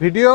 Video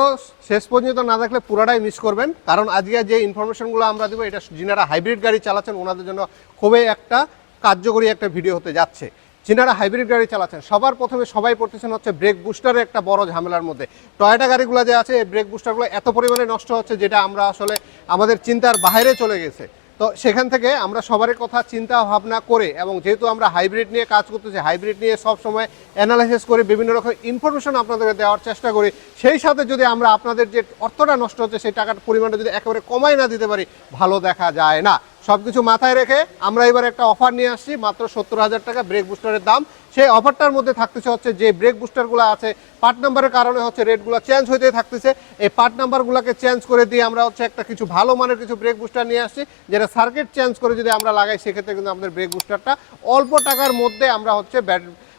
শেষ পর্যন্ত না দেখলে পুরোটাই মিস করবেন, কারণ আজকে যে ইনফরমেশনগুলো আমরা দেবো এটা যিনারা হাইব্রিড গাড়ি চালাচ্ছেন ওনাদের জন্য খুবই একটা কার্যকরী একটা ভিডিও হতে যাচ্ছে। যিনারা হাইব্রিড গাড়ি চালাচ্ছেন সবার প্রথমে সবাই পড়তেছেন হচ্ছে ব্রেক বুস্টারের একটা বড় ঝামেলার মধ্যে। টয়োটা গাড়িগুলো যে আছে এই ব্রেক বুস্টারগুলো এত পরিমাণে নষ্ট হচ্ছে যেটা আমরা আসলে আমাদের চিন্তার বাইরে চলে গেছে। তো সেখান থেকে আমরা সবারই কথা চিন্তা ভাবনা করে, এবং যেহেতু আমরা হাইব্রিড নিয়ে কাজ করতেছি, হাইব্রিড নিয়ে সব সময় অ্যানালাইসিস করে বিভিন্ন রকম ইনফরমেশন আপনাদেরকে দেওয়ার চেষ্টা করি, সেই সাথে যদি আমরা আপনাদের যে অর্থটা নষ্ট হচ্ছে সেই টাকার পরিমাণটা যদি একেবারে কমাই না দিতে পারি ভালো দেখা যায় না। সব কিছু মাথায় রেখে আমরা এবার একটা অফার নিয়ে আসছি, মাত্র 70,000 টাকা ব্রেক বুস্টারের দাম। সেই অফারটার মধ্যে থাকতেছে হচ্ছে যে ব্রেক বুস্টারগুলো আছে পার্ট নাম্বারের কারণে হচ্ছে রেটগুলো চেঞ্জ হইতে থাকতেছে, এই পার্ট নাম্বারগুলোকে চেঞ্জ করে দিয়ে আমরা হচ্ছে একটা কিছু ভালো মানের কিছু ব্রেক বুস্টার নিয়ে আসছি, যেটা সার্কিট চেঞ্জ করে যদি আমরা লাগাই সেক্ষেত্রে কিন্তু আমাদের ব্রেক বুস্টারটা অল্প টাকার মধ্যে আমরা হচ্ছে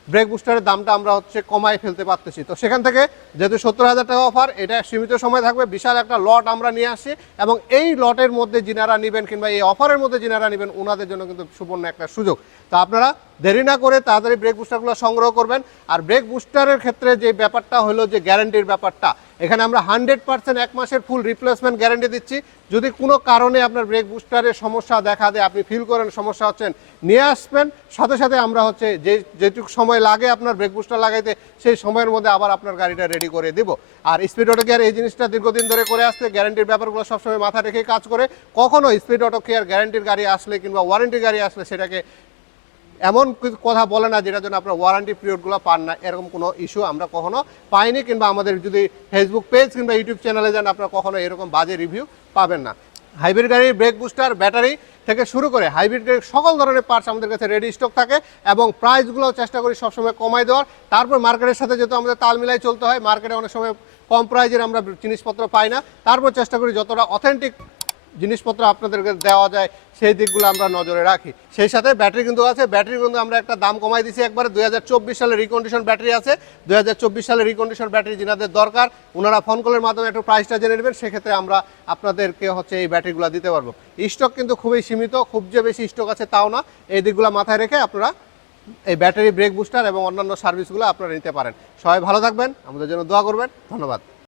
ব্রেক বুস্টারের দামটা আমরা হচ্ছে কমাই ফেলতে পারতেছি। তো সেখান থেকে যেহেতু 70,000 টাকা অফার, এটা সীমিত সময় থাকবে, বিশাল একটা লট আমরা নিয়ে আসছি, এবং এই লটের মধ্যে যিনারা নেবেন কিংবা এই অফারের মধ্যে যিনারা নেবেন ওনাদের জন্য কিন্তু সুবর্ণ একটা সুযোগ। তো আপনারা দেরি না করে তাড়াতাড়ি ব্রেক বুস্টারগুলো সংগ্রহ করবেন। আর ব্রেক বুস্টারের ক্ষেত্রে যে ব্যাপারটা হলো যে গ্যারান্টির ব্যাপারটা, এখানে আমরা 100% 1 মাসের ফুল রিপ্লেসমেন্ট গ্যারান্টি দিচ্ছি। যদি কোনো কারণে আপনার ব্রেক বুস্টারের সমস্যা দেখা দেয়, আপনি ফিল করেন সমস্যা হচ্ছেন, নিয়ে আসবেন, সাথে সাথে আমরা হচ্ছে যেটুকু সময় লাগে আপনার ব্রেক বুস্টার লাগাইতে সেই সময়ের মধ্যে আবার আপনার গাড়িটা রেডি করে দিব। আর স্পিড অটো কেয়ার এই জিনিসটা দীর্ঘদিন ধরে করে আসতে গ্যারান্টির ব্যাপারগুলো সবসময় মাথা রেখেই কাজ করে। কখনো স্পিড অটো কেয়ার গ্যারান্টির গাড়ি আসলে কিংবা ওয়ারেন্টির গাড়ি আসলে সেটাকে এমন কথা বলে না যেটার জন্য আপনার ওয়ারেন্টি পিরিয়ডগুলো পান না, এরকম কোনো ইস্যু আমরা কখনো পাইনি, কিংবা আমাদের যদি ফেসবুক পেজ কিংবা ইউটিউব চ্যানেলে যান আপনারা কখনো এরকম বাজে রিভিউ পাবেন না। হাইব্রিড গাড়ির ব্রেক বুস্টার, ব্যাটারি থেকে শুরু করে হাইব্রিড গাড়ির সকল ধরনের পার্টস আমাদের কাছে রেডি স্টক থাকে, এবং প্রাইসগুলোও চেষ্টা করি সবসময় কমাই দেওয়ার। তারপর মার্কেটের সাথে যেহেতু আমাদের তাল মিলাই চলতে হয়, মার্কেটে অনেক সময় কম প্রাইজের আমরা জিনিসপত্র পাই না, তারপর চেষ্টা করি যতটা অথেন্টিক জিনিসপত্র আপনাদেরকে দেওয়া যায় সেই দিকগুলো আমরা নজরে রাখি। সেই সাথে ব্যাটারি কিন্তু আছে, ব্যাটারি কিন্তু আমরা একটা দাম কমাই দিছি একবারে। 2024 সালে রিকন্ডিশন ব্যাটারি আছে, 2024 সালে রিকন্ডিশন ব্যাটারি যিনাদের দরকার ওনারা ফোন কলের মাধ্যমে একটু প্রাইসটা জেনে নেবেন, সেক্ষেত্রে আমরা আপনাদেরকে হচ্ছে এই ব্যাটারিগুলো দিতে পারবো। স্টক কিন্তু খুবই সীমিত, খুব যে বেশি স্টক আছে তাও না। এই দিকগুলো মাথায় রেখে আপনারা এই ব্যাটারি, ব্রেক বুস্টার এবং অন্যান্য সার্ভিসগুলো আপনারা নিতে পারেন। সবাই ভালো থাকবেন, আমাদের জন্য দোয়া করবেন, ধন্যবাদ।